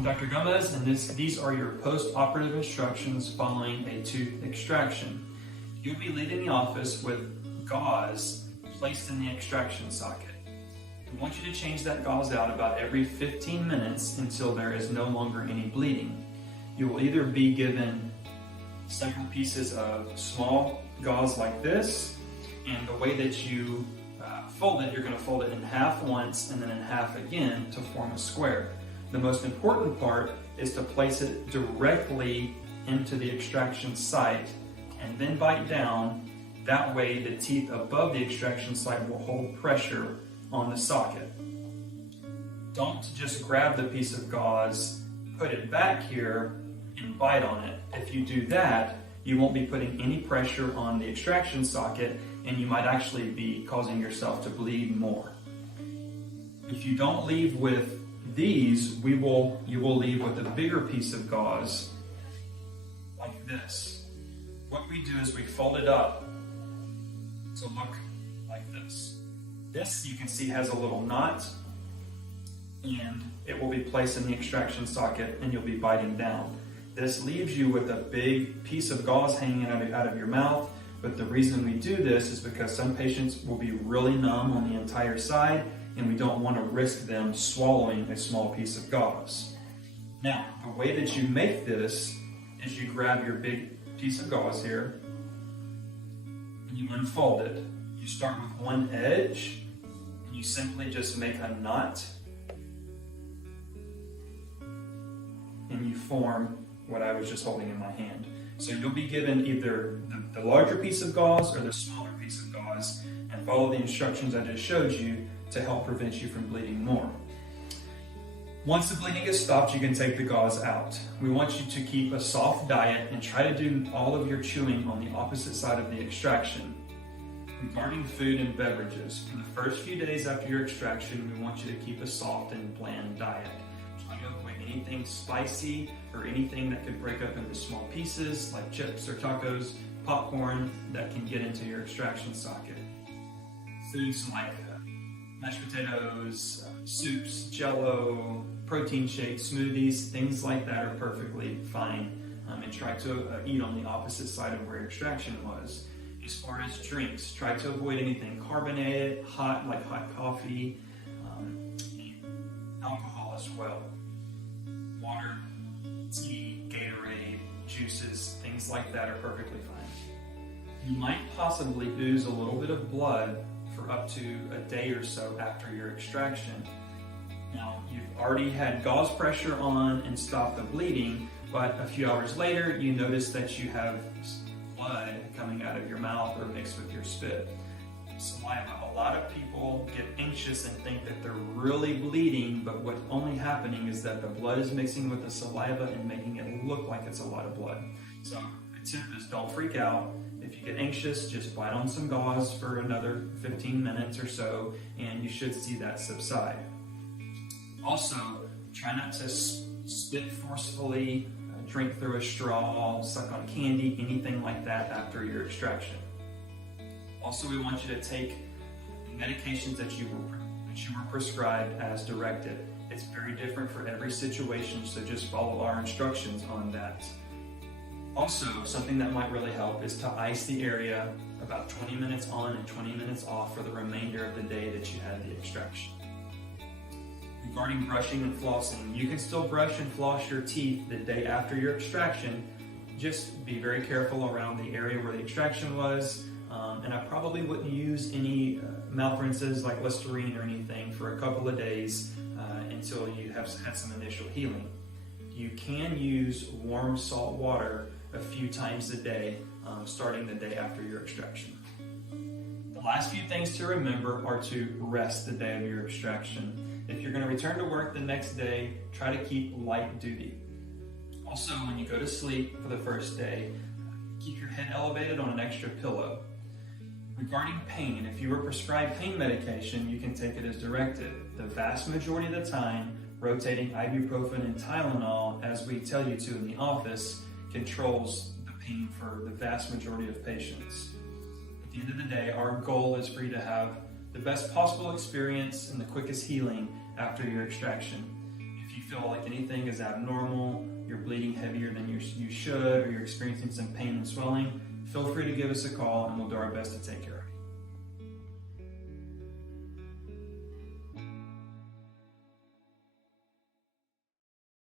I'm Dr. Gomez, and these are your post-operative instructions following a tooth extraction. You'll be leaving the office with gauze placed in the extraction socket. We want you to change that gauze out about every 15 minutes until there is no longer any bleeding. You will either be given several pieces of small gauze like this, and the way that you fold it, you're going to fold it in half once and then in half again to form a square. The most important part is to place it directly into the extraction site and then bite down. That way the teeth above the extraction site will hold pressure on the socket. Don't just grab the piece of gauze, put it back here, and bite on it. If you do that, you won't be putting any pressure on the extraction socket, and you might actually be causing yourself to bleed more. If you don't leave with these, you will leave with a bigger piece of gauze like this. What we do is we fold it up to look like this. This, you can see, has a little knot, and it will be placed in the extraction socket, and you'll be biting down. This leaves you with a big piece of gauze hanging out of your mouth, but the reason we do this is because some patients will be really numb on the entire side, and we don't want to risk them swallowing a small piece of gauze. Now, the way that you make this is you grab your big piece of gauze here, and you unfold it. You start with one edge, and you simply just make a knot, and you form what I was just holding in my hand. So you'll be given either the larger piece of gauze or the smaller piece of gauze, and follow the instructions I just showed you to help prevent you from bleeding more. Once the bleeding is stopped, you can take the gauze out. We want you to keep a soft diet and try to do all of your chewing on the opposite side of the extraction. Regarding food and beverages, for the first few days after your extraction, we want you to keep a soft and bland diet. Try to avoid anything spicy or anything that could break up into small pieces like chips or tacos, popcorn that can get into your extraction socket. Foods like mashed potatoes, soups, jello, protein shakes, smoothies, things like that are perfectly fine. And try to eat on the opposite side of where your extraction was. As far as drinks, try to avoid anything carbonated, hot, like hot coffee, alcohol as well. Water, tea, Gatorade, juices, things like that are perfectly fine. You might possibly ooze a little bit of blood for up to a day or so after your extraction. Now, you've already had gauze pressure on and stopped the bleeding, but a few hours later, you notice that you have blood coming out of your mouth or mixed with your spit. Saliva. A lot of people get anxious and think that they're really bleeding, but what's only happening is that the blood is mixing with the saliva and making it look like it's a lot of blood. So the tip is, don't freak out. If you get anxious, just bite on some gauze for another 15 minutes or so, and you should see that subside. Also, try not to spit forcefully, drink through a straw, suck on candy, anything like that after your extraction. Also, we want you to take medications that you were prescribed as directed. It's very different for every situation, so just follow our instructions on that. Also, something that might really help is to ice the area about 20 minutes on and 20 minutes off for the remainder of the day that you had the extraction. Regarding brushing and flossing, you can still brush and floss your teeth the day after your extraction. Just be very careful around the area where the extraction was, and I probably wouldn't use any mouth rinses like Listerine or anything for a couple of days until you have had some initial healing. You can use warm salt water a few times a day, starting the day after your extraction. The last few things to remember are to rest the day of your extraction. If you're going to return to work the next day, try to keep light duty. Also, when you go to sleep for the first day, keep your head elevated on an extra pillow. Regarding pain, if you were prescribed pain medication, you can take it as directed. The vast majority of the time, rotating ibuprofen and Tylenol, as we tell you to in the office, controls the pain for the vast majority of patients. At the end of the day, our goal is for you to have the best possible experience and the quickest healing after your extraction. If you feel like anything is abnormal, you're bleeding heavier than you should, or you're experiencing some pain and swelling, feel free to give us a call and we'll do our best to take care of you.